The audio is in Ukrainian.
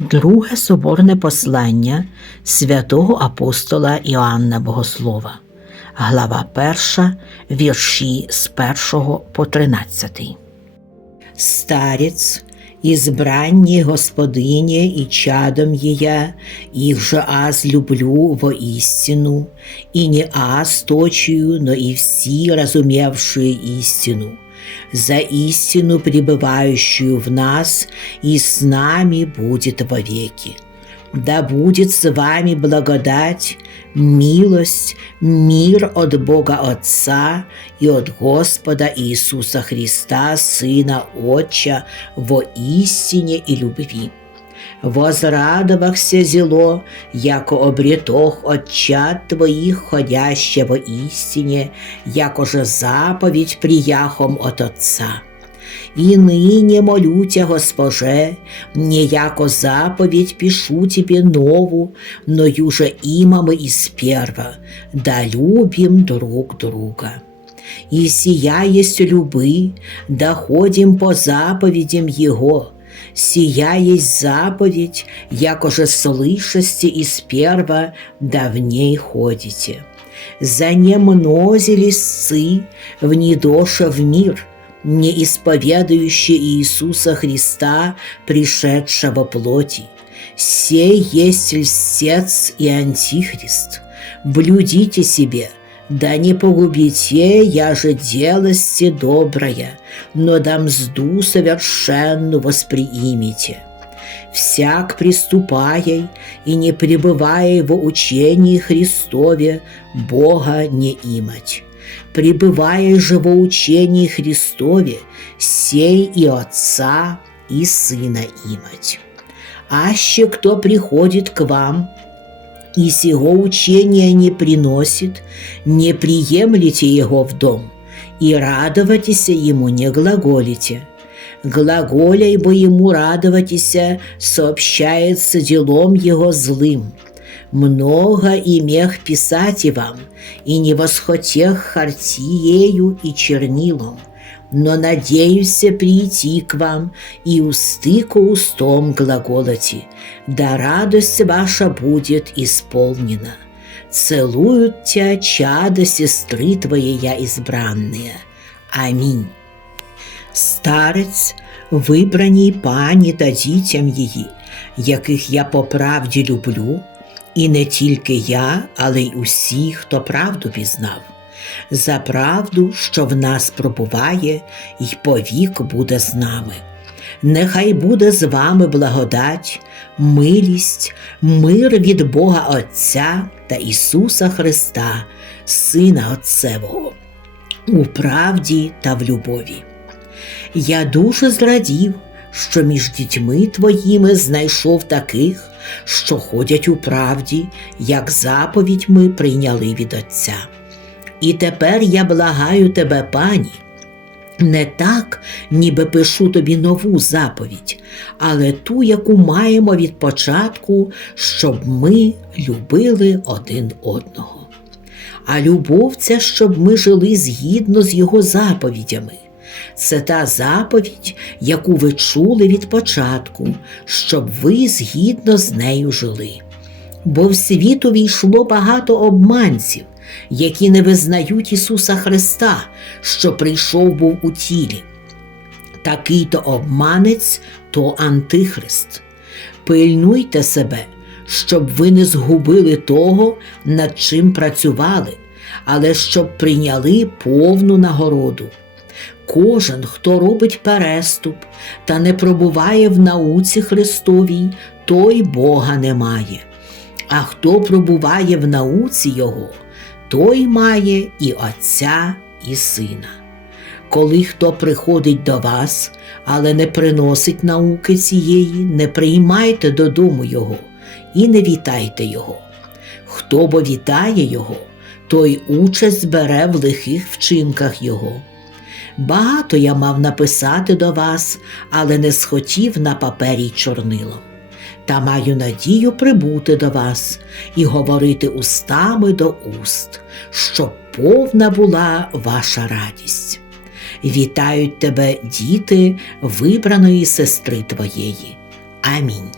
Друге соборне послання святого апостола Іоанна Богослова, глава 1, вірші з 1 по 13. Старец, избранней Господине и чадом ея, их же аз люблю во истину, и не аз точию, но и все разумевшие истину. За истину, пребывающую в нас, и с нами будет вовеки. Да будет с вами благодать, милость, мир от Бога Отца и от Господа Иисуса Христа, Сына Отча, во истине и любви Возрадовахся зело, яко обретох от чад твоих, ходяще во истине, яко же заповедь прияхом от Отца. И ныне молю Тя, Госпоже, не яко заповедь пишу Тебе нову, но юже имамы из перва, да любим друг друга. И сия есть любы, да ходим по заповедям Его, сия есть заповедь, якоже слышасте из перва, да в ней ходите. За не мнозили сцы, в недоша в мир, не исповедующие Иисуса Христа, пришедшего плоти. Сей есть льстец и антихрист. Блюдите себе, да не погубите, я же делости доброе, но да мзду совершенну восприимите. Всяк приступая и не пребывая во учении Христове, Бога не имать пребывая же во учении Христове, сей и Отца, и Сына имать. Аще кто приходит к вам, и сего учения не приносит, не приемлете его в дом, и радоватися ему не глаголите. Глаголяй бы ему радоватися, сообщается делом его злым – много имех писать и вам, и не восхотех хартиею и чернилом, но надеюсь прийти к вам и усты ко устом глаголоти, да радость ваша будет исполнена. Целуют тебя чада сестры твоей я избранные. Амінь. Старець, вибраній пані та дітям її, яких я по правді люблю, і не тільки я, але й усі, хто правду пізнав. За правду, що в нас пробуває, і повік буде з нами. Нехай буде з вами благодать, милість, мир від Бога Отця та Ісуса Христа, Сина Отцевого, у правді та в любові. Я дуже зрадів, що між дітьми твоїми знайшов таких, що ходять у правді, як заповідь ми прийняли від Отця. І тепер я благаю тебе, пані, не так, ніби пишу тобі нову заповідь, але ту, яку маємо від початку, щоб ми любили один одного. А любов це щоб ми жили згідно з його заповідями. Це та заповідь, яку ви чули від початку, щоб ви згідно з нею жили. Бо в світ увійшло багато обманців, які не визнають Ісуса Христа, що прийшов був у тілі. Такий то обманець, то антихрист. Пильнуйте себе, щоб ви не згубили того, над чим працювали, але щоб прийняли повну нагороду. Кожен, хто робить переступ та не пробуває в науці Христовій, той Бога не має. А хто пробуває в науці Його, той має і Отця, і Сина. Коли хто приходить до вас, але не приносить науки цієї, не приймайте додому Його і не вітайте Його. Хто бо вітає Його, той участь бере в лихих вчинках Його. Багато я мав написати до вас, але не схотів на папері чорнилом. Та маю надію прибути до вас і говорити устами до уст, щоб повна була ваша радість. Вітають тебе, діти, вибраної сестри твоєї. Амінь.